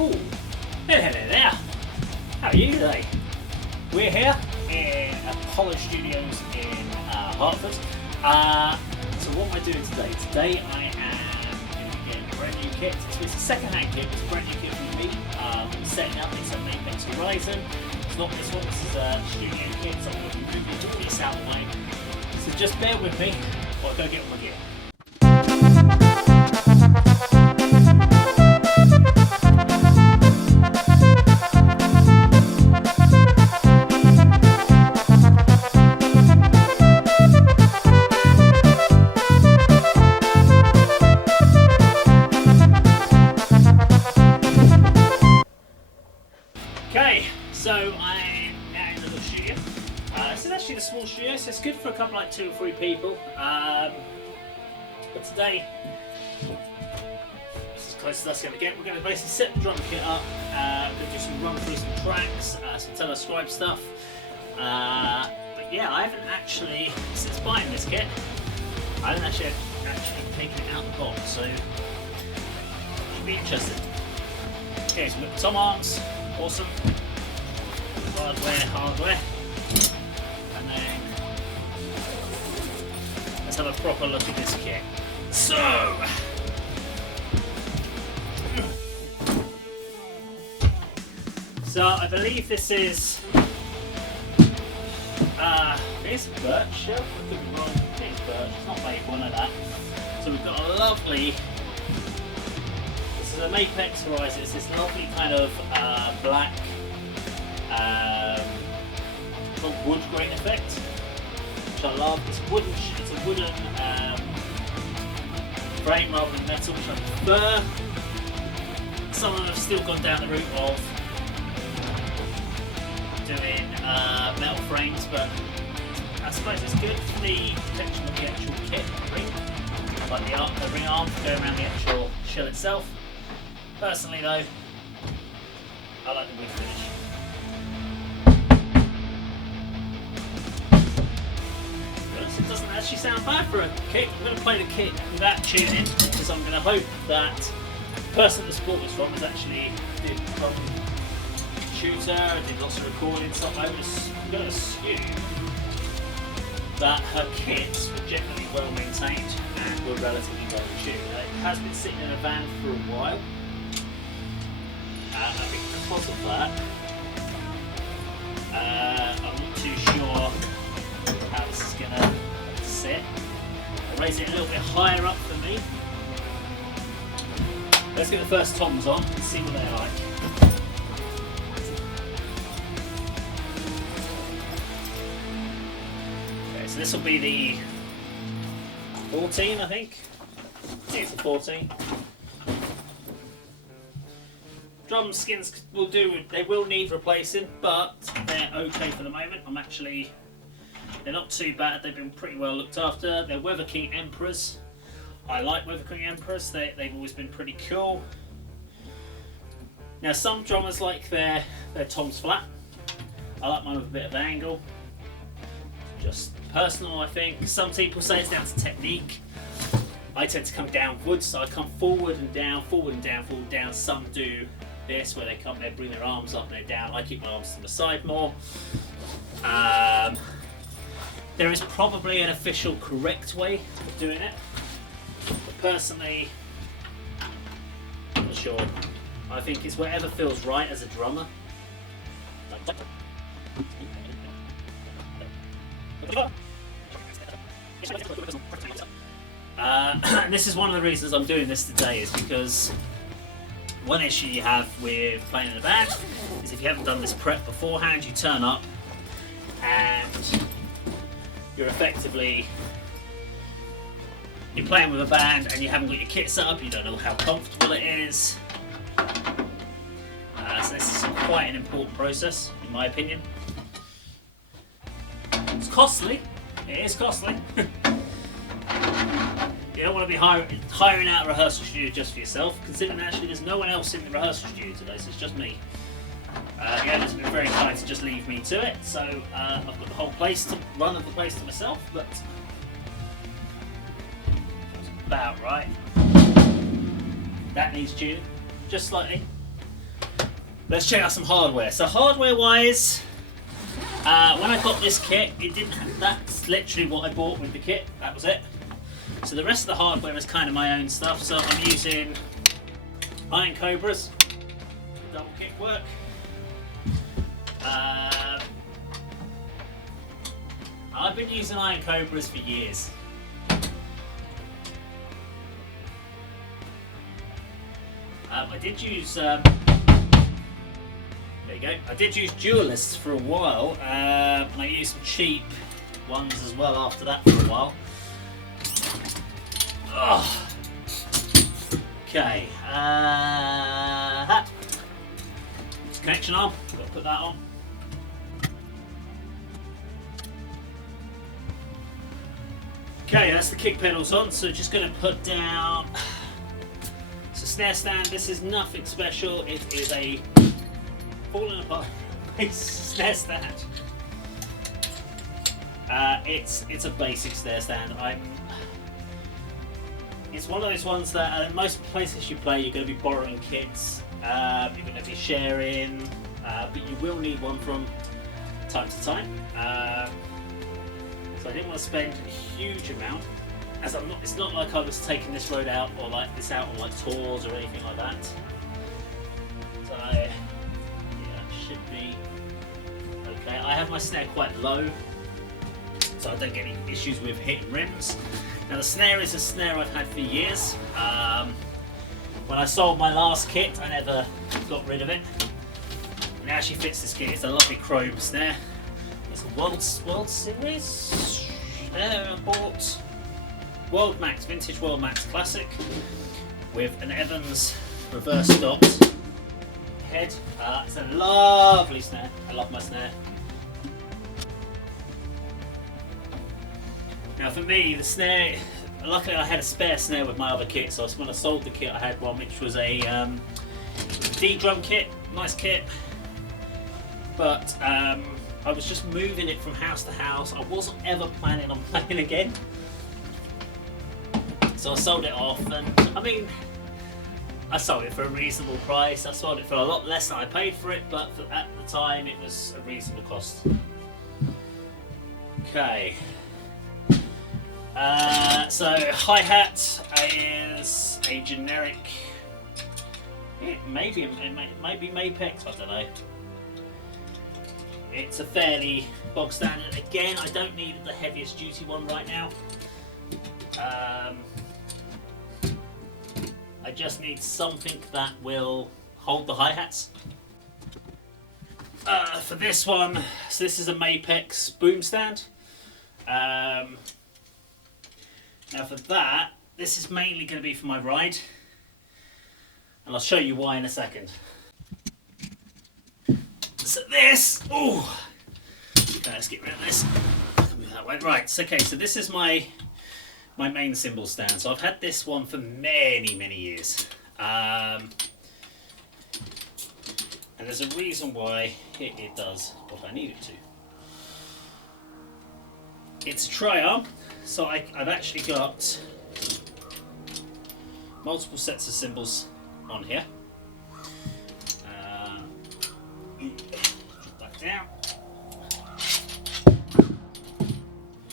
Ooh, hello there. How are you today? We're here in Apollo Studios in Hartford. So what am I doing today? Today I am going to get a brand new kit. It's a second-hand kit, it's a brand new kit for me. I'm setting up, it's a Mapex Horizon. It's not this one, this is a studio kit, so I'm going to be moving all this out of the way. So just bear with me, or I'll go get all my gear. Okay, so I'm now in the little studio. This is actually the small studio, so it's good for a couple, like 2 or 3 people. But today, this is as close as that's going to get. We're going to basically set the drum kit up. We're going to do some run through some tracks, some telescribe stuff. But yeah, I haven't actually, since buying this kit, I haven't actually taken it out of the box, so it should be interesting. Okay, so we've got tom arms. Awesome. Hardware. And then let's have a proper look at this kit. So I believe this is it's birch. I could be wrong. It's birch. It's not maple, none of that. So we've got a lovely. This is a Mapex Horizon. It's this lovely kind of black wood grain effect, which I love. It's a wooden frame rather than metal, which I prefer. Some of them have still gone down the route of doing metal frames, but I suppose it's good for the protection of the actual kit ring, like the ring arm to go around the actual shell itself. Personally though, I like the wood finish. It doesn't actually sound bad for a kit. I'm going to play the kit without tuning because I'm going to hope that the person that bought this from has actually did drum tutor, did lots of recording stuff. I'm going to assume that her kits were generally well maintained and were relatively well tuned. It has been sitting in a van for a while. I think because of that, I'm not too sure how this is going to sit. I'll raise it a little bit higher up for me. Let's get the first toms on and see what they're like. Okay, so this will be the 14, I think. I think it's a 14. Drum skins will do, they will need replacing, but they're okay for the moment. They're not too bad, they've been pretty well looked after. They're Weather King Emperors. I like Weather King Emperors, they've always been pretty cool. Now some drummers like their toms flat. I like mine with a bit of angle. Just personal, I think. Some people say it's down to technique. I tend to come downwards, so I come forward and down, forward and down, forward and down. Some do this where they bring their arms up and they're down. I keep my arms to the side more. There is probably an official correct way of doing it, but personally, I'm not sure. I think it's whatever feels right as a drummer. And this is one of the reasons I'm doing this today, is because one issue you have with playing in a band is if you haven't done this prep beforehand, you turn up and you're playing with a band and you haven't got your kit set up, you don't know how comfortable it is. So this is quite an important process, in my opinion. It's costly. It is costly. You don't want to be hiring out a rehearsal studio just for yourself, considering actually there's no one else in the rehearsal studio today, so it's just me. Yeah, it's been very kind to just leave me to it, so I've got the whole run of the place to myself, but that's about right. That needs tuning, just slightly. Let's check out some hardware. So hardware wise, when I got this kit, it didn't have, that's literally what I bought with the kit, that was it. So the rest of the hardware is kind of my own stuff. So I'm using Iron Cobras, double kick work. I've been using Iron Cobras for years. I did use, there you go, I did use dualists for a while, and I used some cheap ones as well after that for a while. Oh. Okay, connection arm, got to put that on. Okay, that's the kick pedals on, so just going to put down, it's a snare stand. This is nothing special, it is a falling apart snare stand. It's a basic snare stand. It's one of those ones that at most places you play you're going to be borrowing kits, you're going to be sharing, but you will need one from time to time. So I didn't want to spend a huge amount, as it's not like I was taking this road out or like this out on like tours or anything like that. So yeah, should be okay. I have my snare quite low, so I don't get any issues with hitting rims. Now the snare is a snare I've had for years. When I sold my last kit, I never got rid of it. It actually fits this kit. It's a lovely chrome snare. It's a World Series. I bought World Max, vintage World Max Classic with an Evans reverse dot head. It's a lovely snare. I love my snare. Now for me, the snare, luckily I had a spare snare with my other kit, so when I sold the kit I had one which was a D drum kit, nice kit, but I was just moving it from house to house. I wasn't ever planning on playing again, so I sold it off, and I mean, I sold it for a reasonable price. I sold it for a lot less than I paid for it, but at the time it was a reasonable cost. Okay. So hi-hat is a generic, maybe Mapex, I don't know. It's a fairly bog standard. Again, I don't need the heaviest duty one right now. I just need something that will hold the hi-hats. For this one, so this is a Mapex boom stand. Now for that, this is mainly going to be for my ride, and I'll show you why in a second. So this, oh, okay, let's get rid of this. Move that way. Right, so, okay, so this is my main cymbal stand. So I've had this one for many years, and there's a reason why it does what I need it to. It's a tri-arm, so I've actually got multiple sets of cymbals on here. Drop that down.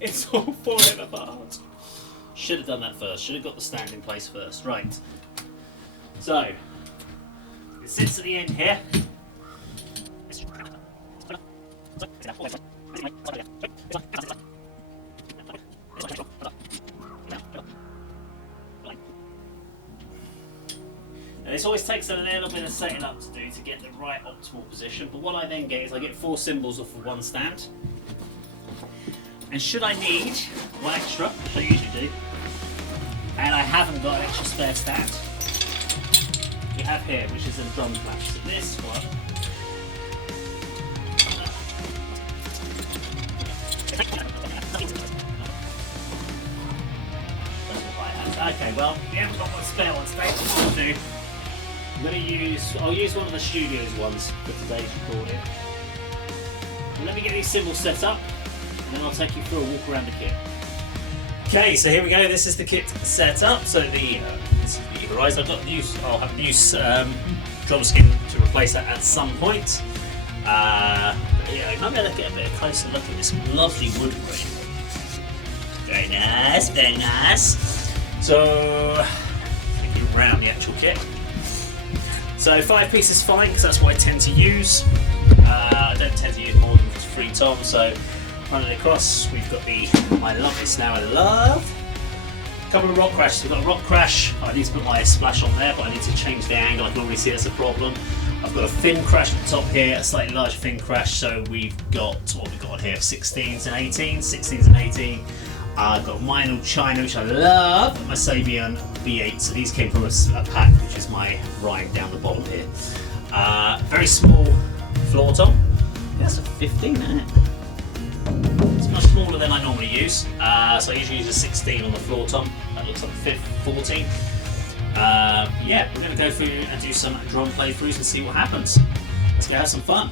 It's all falling apart. Should have done that first. Should have got the stand in place first. Right. So it sits at the end here. And this always takes a little bit of setting up to do to get the right optimal position, but what I then get is I get 4 cymbals off of one stand, and should I need one extra, which I usually do, and I haven't got an extra spare stand, we have here, which is a drum clap. So this one, okay, well, we haven't got one spare one today. What I'll do, I'll use one of the studio's ones for today's recording. And let me get these cymbals set up, and then I'll take you through a walk around the kit. Okay, so here we go. This is the kit set up. So this is the Equalizer. I'll have new drum skin to replace that at some point. Yeah, I'm going to get a bit closer look at this lovely wood grain. Very nice, very nice. So, thinking around the actual kit. So 5 pieces fine, because that's what I tend to use. I don't tend to use more than just 3 toms, so running across, we've got my lovely snare I love. A couple of rock crashes. We've got a rock crash. I need to put my splash on there, but I need to change the angle. I can already see that's a problem. I've got a fin crash at the top here, a slightly larger fin crash, so we've got, what we've got here, 16s and 18s, 16s and 18. I've got Meinl China, which I love, my Sabian V8, so these came from a pack, which is my rhyme down the bottom here. Very small floor tom. That's a 15, isn't it? It's much smaller than I normally use, so I usually use a 16 on the floor tom. That looks like a 14. Yeah, we're going to go through and do some drum playthroughs and see what happens. Let's go have some fun.